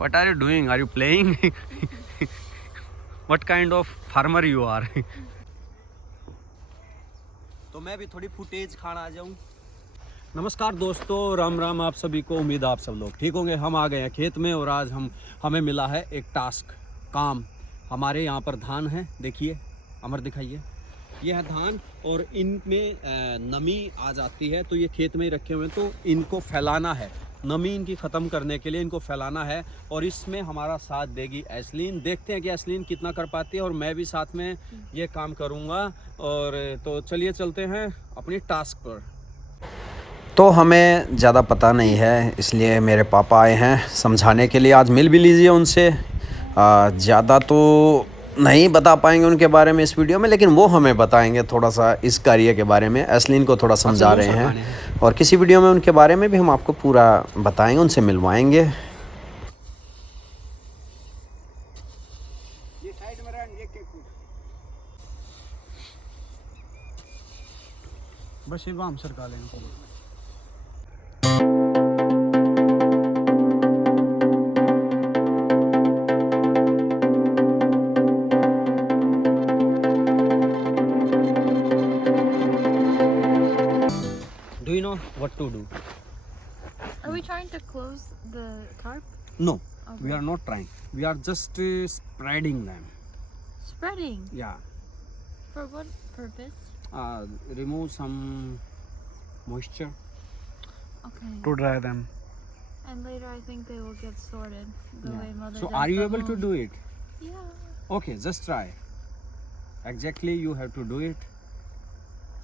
What are you doing? Are you playing? What kind of farmer you are? तो मैं भी थोड़ी फुटेज खाना आ जाऊं। नमस्कार दोस्तों, राम राम आप सभी को। उम्मीद आप सब लोग ठीक होंगे। हम आ गए हैं खेत में और आज हमें मिला है एक टास्क, काम। हमारे यहाँ पर धान है, देखिए अमर दिखाइए, ये है धान और इनमें नमी आ जाती है तो ये खेत में ही रखे हुए हैं, तो इनको फैलाना है, नमी इनकी ख़त्म करने के लिए इनको फैलाना है। और इसमें हमारा साथ देगी ऐसलीन। देखते हैं कि ऐसलीन कितना कर पाती है और मैं भी साथ में ये काम करूँगा। और तो चलिए चलते हैं अपनी टास्क पर। तो हमें ज़्यादा पता नहीं है, इसलिए मेरे पापा आए हैं समझाने के लिए। आज मिल भी लीजिए उनसे। ज़्यादा तो नहीं बता पाएंगे उनके बारे में इस वीडियो में, लेकिन वो हमें बताएंगे थोड़ा सा इस कार्य के बारे में। ऐसलीन को थोड़ा समझा रहे हैं और किसी वीडियो में उनके बारे में भी हम आपको पूरा बताएंगे, उनसे मिलवाएंगे। बस ये हम सरका लेंगे। Do you know what to do? Are we trying to close the tarp? No, Okay. we are not trying. We are just spreading them. Spreading? Yeah, For what purpose? remove some moisture Okay. to dry them. And later I think they will get sorted the way mother So does are you the able to most. do it? Yeah. Okay, just try. Exactly, you have to do it.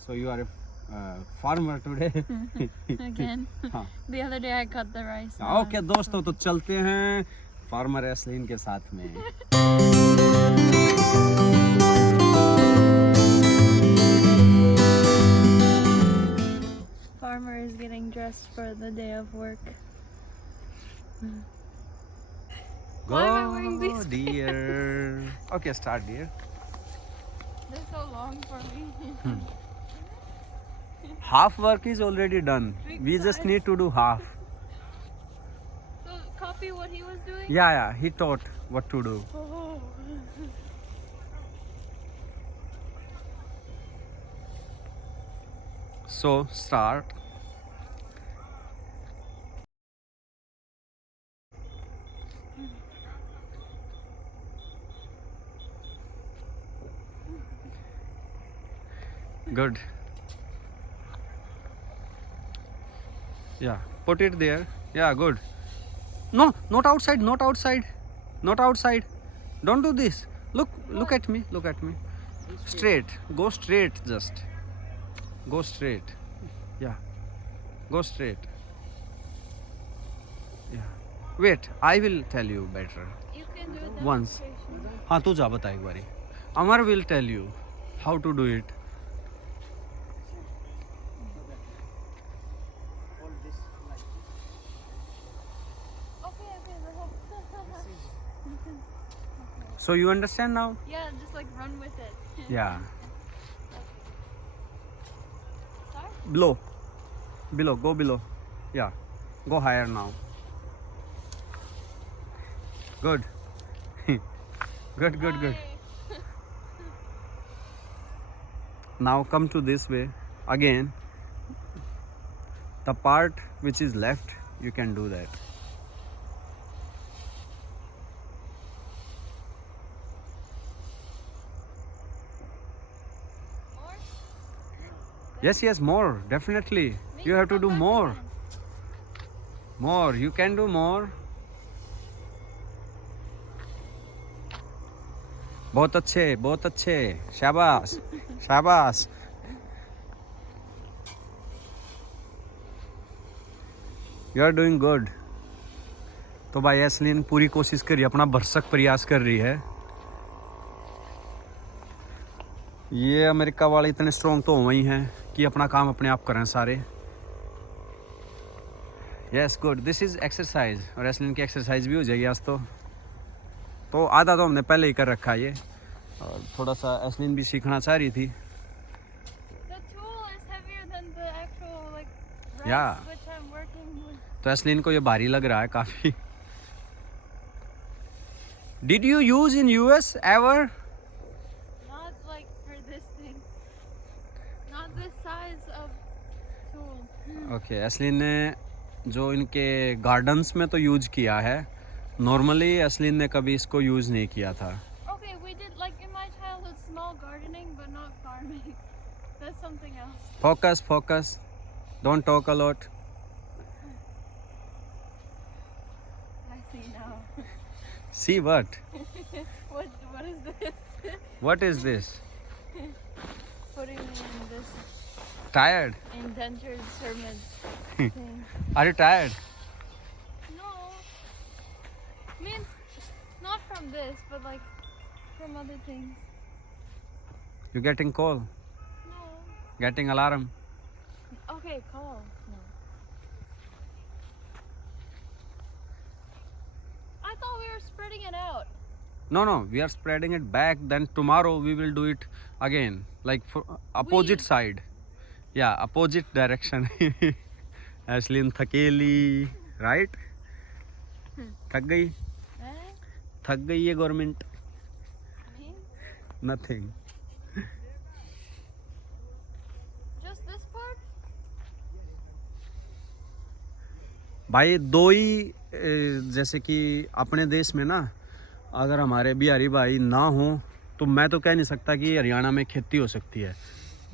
So you are a farmer today. Again. हाँ. The other day I cut the rice. Okay दोस्तों, तो चलते हैं फार्मर ऐसलीन के साथ में। Farmer is getting dressed for the day of work. Why am I wearing these dear. Okay, start dear. They're so long for me. Half work is already done. Big We just size. need to do half. So copy what he was doing? Yeah, he taught what to do. Oh. So start. Good. Yeah, put it there. Yeah, good. No, not outside, not outside, not outside. Don't do this. Look at me, look at me. Straight, go straight just. Go straight. Yeah, go straight. Yeah. Wait, I will tell you better. You can do a Once. demonstration. हाँ तू जा बता एक बारी. Amar will tell you how to do it. Okay. So you understand now? Yeah, just like run with it. Yeah. Start? Below, go below. Yeah, go higher now. Good. Good. Hi. Now come to this way again. The part which is left, you can do that. More? Yes, more, definitely. You have to do Come back more. again. More, you can do more. बहुत अच्छे, शाबाश। You are doing good. तो भाई ऐसलीन पूरी कोशिश कर रही है, अपना भरसक प्रयास कर रही है। ये अमेरिका वाले इतने स्ट्रॉन्ग तो वही हैं कि अपना काम अपने आप करें सारे। Yes good, this is exercise. और ऐसलीन की एक्सरसाइज भी हो जाएगी आज तो आधा तो हमने पहले ही कर रखा है ये। और थोड़ा सा ऐसलीन भी सीखना चाह रही थी। The tool is heavier than the actual like rice Yeah. which I'm working with. तो ऐसलीन को ये भारी लग रहा है काफ़ी। Did you use in US ever? Not like for this thing. Not this size of tool. Okay असलीन ने जो इनके गार्डन्स में तो यूज किया है, नॉर्मली असलीन ने कभी इसको यूज नहीं किया था. Okay, we did like in my childhood small gardening, but not farming. That's something else. Focus. Don't talk a lot. I see now. See what? What is this? What is this? Putting me in this Tired? indentured servant thing. Are you tired? No. Means not from this, but like from other things. You getting cold? No. Getting alarm? Okay, call. No. I thought we were spreading it out. No, we are spreading it back. Then tomorrow we will do it again, like for opposite side. Yeah, opposite direction. Ashlyn थकेली, right? थक गई, Eh? थक गई ये government. Means Nothing. just this part? भाई दो ही जैसे कि अपने देश में ना, अगर हमारे बिहारी भाई ना हो तो मैं तो कह नहीं सकता कि हरियाणा में खेती हो सकती है.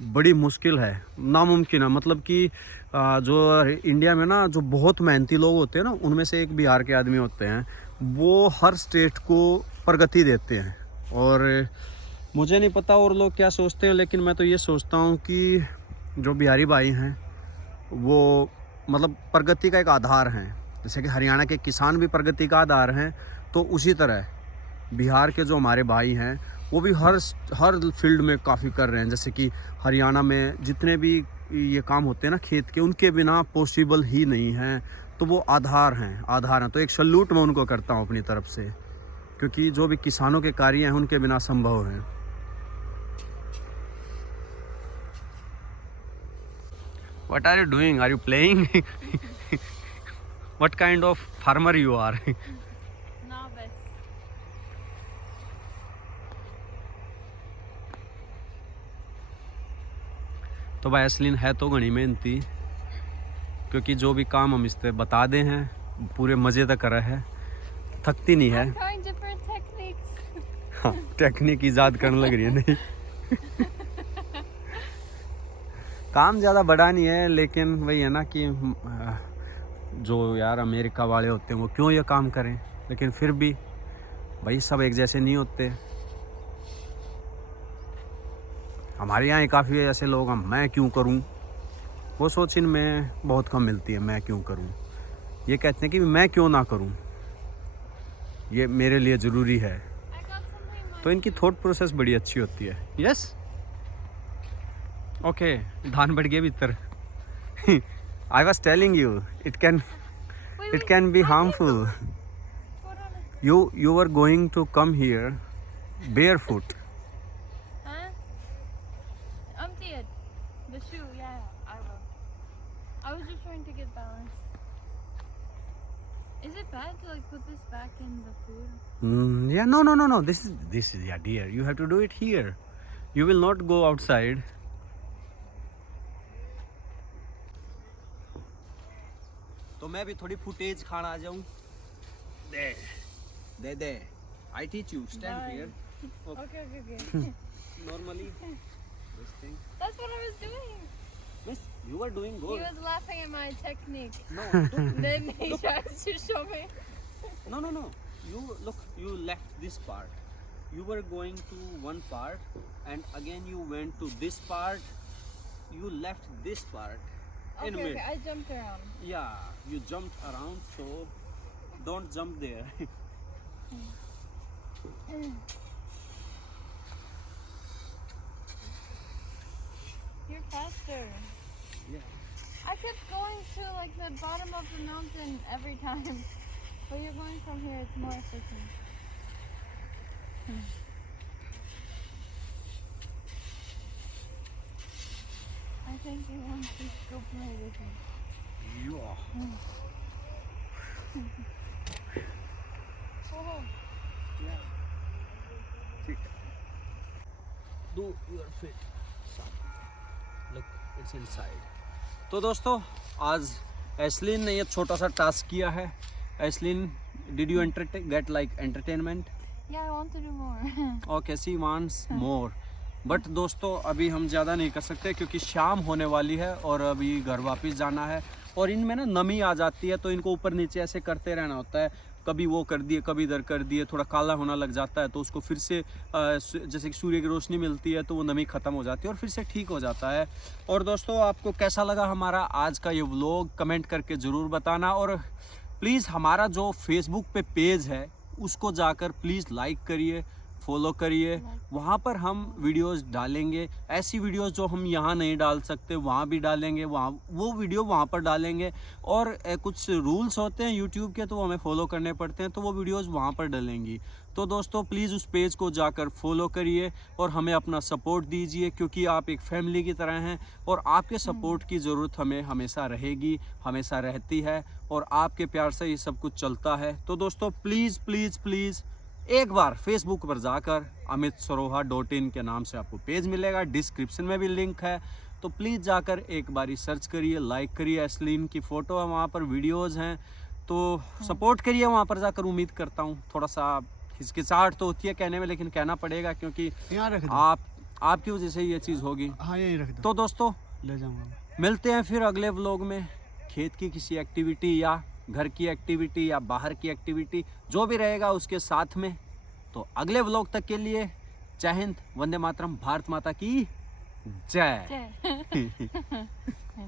बड़ी मुश्किल है, नामुमकिन है. मतलब कि जो इंडिया में ना जो बहुत मेहनती लोग होते हैं ना, उनमें से एक बिहार के आदमी होते हैं. वो हर स्टेट को प्रगति देते हैं. और मुझे नहीं पता और लोग क्या सोचते हैं, लेकिन मैं तो ये सोचता हूँ कि जो बिहारी भाई हैं वो मतलब प्रगति का एक आधार हैं. जैसे कि हरियाणा के किसान भी प्रगति का आधार हैं, तो उसी तरह बिहार के जो हमारे भाई हैं वो भी हर फील्ड में काफ़ी कर रहे हैं. जैसे कि हरियाणा में जितने भी ये काम होते हैं ना खेत के, उनके बिना पॉसिबल ही नहीं हैं. तो वो आधार हैं. तो एक सल्यूट मैं उनको करता हूँ अपनी तरफ से, क्योंकि जो भी किसानों के कार्य हैं उनके बिना संभव हैं. What are you doing? Are you playing? What kind of farmer you are? Novice. तो भाई असलीन है तो घनी मेहनती, क्योंकि जो भी काम हम इससे बता दे हैं पूरे मज़े तक कर रहा है, थकती नहीं है. I'm trying different techniques. हाँ, टेक्निक ईजाद करने लग रही है. नहीं काम ज़्यादा बड़ा नहीं है, लेकिन वही है ना कि जो यार अमेरिका वाले होते हैं वो क्यों ये काम करें, लेकिन फिर भी भाई सब एक जैसे नहीं होते. हमारे यहाँ काफ़ी ऐसे लोग हैं, मैं क्यों करूँ, वो सोच इनमें बहुत कम मिलती है. मैं क्यों करूँ, ये कहते हैं कि मैं क्यों ना करूँ, ये मेरे लिए ज़रूरी है. I got something. तो इनकी थॉट प्रोसेस बड़ी अच्छी होती है. यस ओके, धान बढ़ गया भीतर. I was telling you it can be harmful. Put on it. You were going to come here barefoot. Huh? Empty it. The shoe, yeah, I will. I was just trying to get balance. Is it bad to like put this back in the food? Yeah, no. This is yeah, dear. You have to do it here. You will not go outside. तो मैं भी थोड़ी फुटेज खाना आ जाऊं. दे. I teach you. Stand Bye. here. Okay. Normally, this thing. That's what I was doing. Yes, you were doing He good. was laughing at my technique. No, don't. Then he tries to show me. No. You look. You left this part. You were going to one part, and again you went to this part. You left this part. In mid. Okay, I jumped around. Yeah, you jumped around, so don't jump there. You're faster. Yeah. I kept going to like the bottom of the mountain every time. But you're going from here, it's more efficient. I think he wants to go play with me. Yeah. Oh. Yeah. ठीक है। Do your fit. Look, it's inside. तो दोस्तों आज एस्लिन ने ये छोटा सा टास्क किया है। एस्लिन, did you get like entertainment? Yeah, I want to do more. Okay, she wants more. But दोस्तों अभी हम ज़्यादा नहीं कर सकते क्योंकि शाम होने वाली है और अभी घर वापस जाना है। और इनमें ना नमी आ जाती है तो इनको ऊपर नीचे ऐसे करते रहना होता है। कभी वो कर दिए, कभी इधर कर दिए, थोड़ा काला होना लग जाता है तो उसको फिर से जैसे कि सूर्य की रोशनी मिलती है तो वो नमी ख़त्म हो जाती है और फिर से ठीक हो जाता है। और दोस्तों आपको कैसा लगा हमारा आज का ये व्लॉग, कमेंट करके ज़रूर बताना। और प्लीज़ हमारा जो फेसबुक पे पेज है उसको जाकर प्लीज़ लाइक करिए, फॉलो करिए। वहाँ पर हम वीडियोस डालेंगे, ऐसी वीडियोस जो हम यहाँ नहीं डाल सकते वहाँ भी डालेंगे, वहाँ वो वीडियो वहाँ पर डालेंगे। और कुछ रूल्स होते हैं यूट्यूब के तो वो हमें फॉलो करने पड़ते हैं तो वो वीडियोस वहाँ पर डलेंगी। तो दोस्तों प्लीज़ उस पेज को जाकर फॉलो करिए और हमें अपना सपोर्ट दीजिए क्योंकि आप एक फैमिली की तरह हैं और आपके सपोर्ट की ज़रूरत हमें हमेशा रहेगी, हमेशा रहती है और आपके प्यार से ये सब कुछ चलता है। तो दोस्तों प्लीज़ प्लीज़ प्लीज़ एक बार फेसबुक पर जाकर amitsaroha.in के नाम से आपको पेज मिलेगा, डिस्क्रिप्शन में भी लिंक है। तो प्लीज़ जाकर एक बारी सर्च करिए, लाइक करिए। एस्लिन की फ़ोटो है वहाँ पर, वीडियोज़ हैं, तो सपोर्ट करिए वहाँ पर जाकर। उम्मीद करता हूँ थोड़ा सा हिचकिचाहट तो होती है कहने में, लेकिन कहना पड़ेगा क्योंकि यहाँ रख दो। आपकी वजह से ये चीज़ होगी। हाँ यहीं रख दो। तो दोस्तों ले जाऊँगा। मिलते हैं फिर अगले व्लॉग में। खेत की किसी एक्टिविटी या घर की एक्टिविटी या बाहर की एक्टिविटी जो भी रहेगा उसके साथ में। तो अगले व्लॉग तक के लिए जय हिंद, वंदे मातरम, भारत माता की जय। Okay.